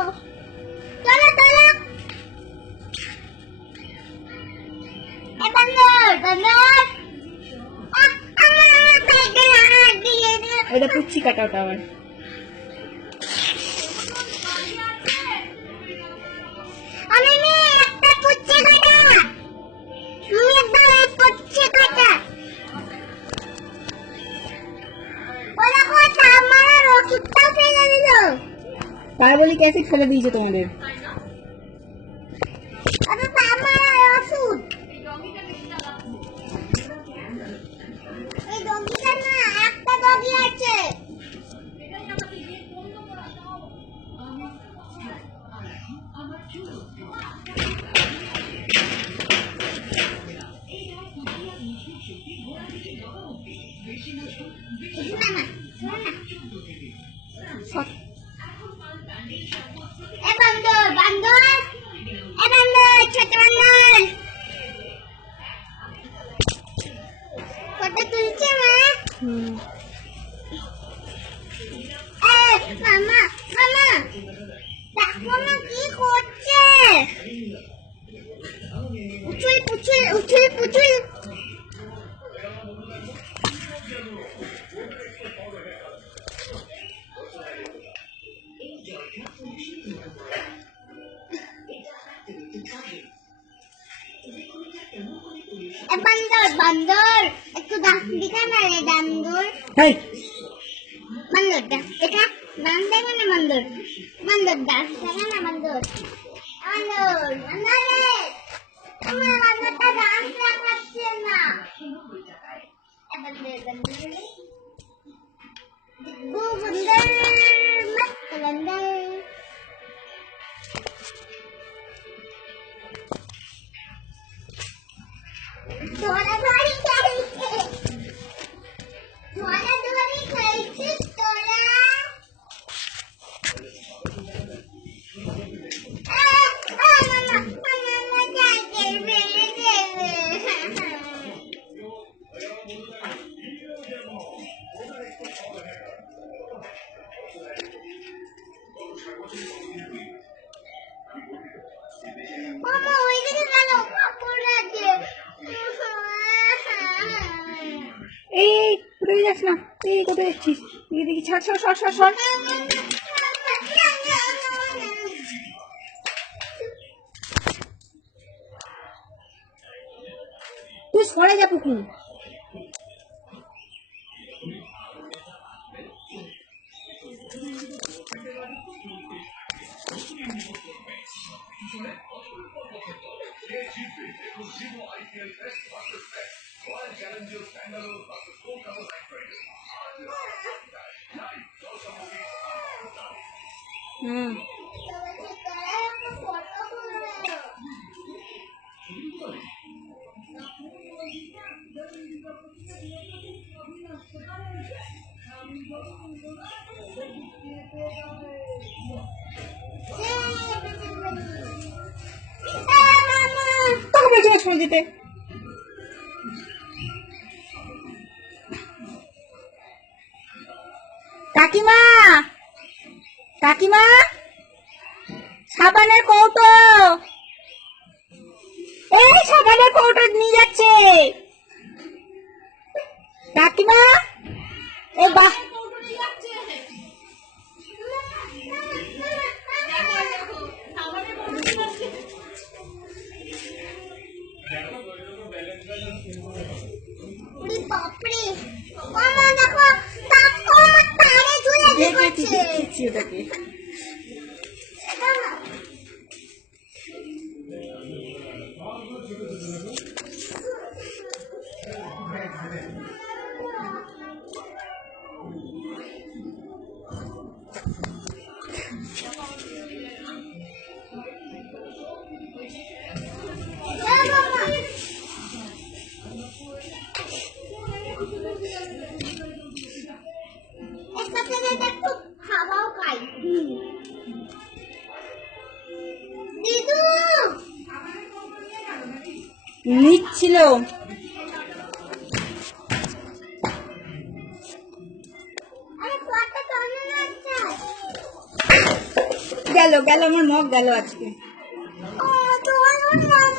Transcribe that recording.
চলো চলো এ বান্দর বান্দর আমার সাইকেল হাত দিয়ে দে এটা পুচ্ছি কাটা ওটা আবার আমি নি একটা পুচ্ছে কাটা তুমি একবার পুচ্ছে কাটা ওরা কথা আমার ওষুধটা ফেলে দিল পারাবলিক অ্যাসিড ফেলে দিয়েছে তোমাদের আরে আমার ওষুধ এই ডগিটা না একটা ডগি আছে এ বান্দর বান্দর এ বান্দর ছোট বান্দর ফটো তুলছে মা মামা মামা দেখো না কি করছে উছুল পুছুল উছুল পুছুল বান্দর বান্দর একটু দেখা না রে বান্দর হেই বান্দর দেখা ডান্স দেখা না বান্দর বান্দর ডান্স দেখা না বান্দর বান্দর বান্দর রে আমার বান্দরটা ডান্স দেখাচ্ছে না বান্দর বান্দর রে গো বান্দর মস্ত বান্দর ধরা ধরি খেলছে ধরা ধরি খেলছিস তোরা মামা ওইদিকে গেল কাপড় আছে এই কোথায় যাস না এই কোথায় যাচ্ছিস দেখি দেখি ছাড় ছাড় সর সর সর তুই সরে যা পুকুর হুম তোকে বলছি না সরে দিতে কাকিমা কাকিমা সাবানের কৌটো এই সাবানের কৌটো নিয়ে যাচ্ছে কাকিমা এ বাহ বাপরে মামা দেখো কাকু তারে ঝুলে দিচ্ছে ওটাকে নিচ্ছিল গেল গেল আমার মগ গেল আজকে তোমার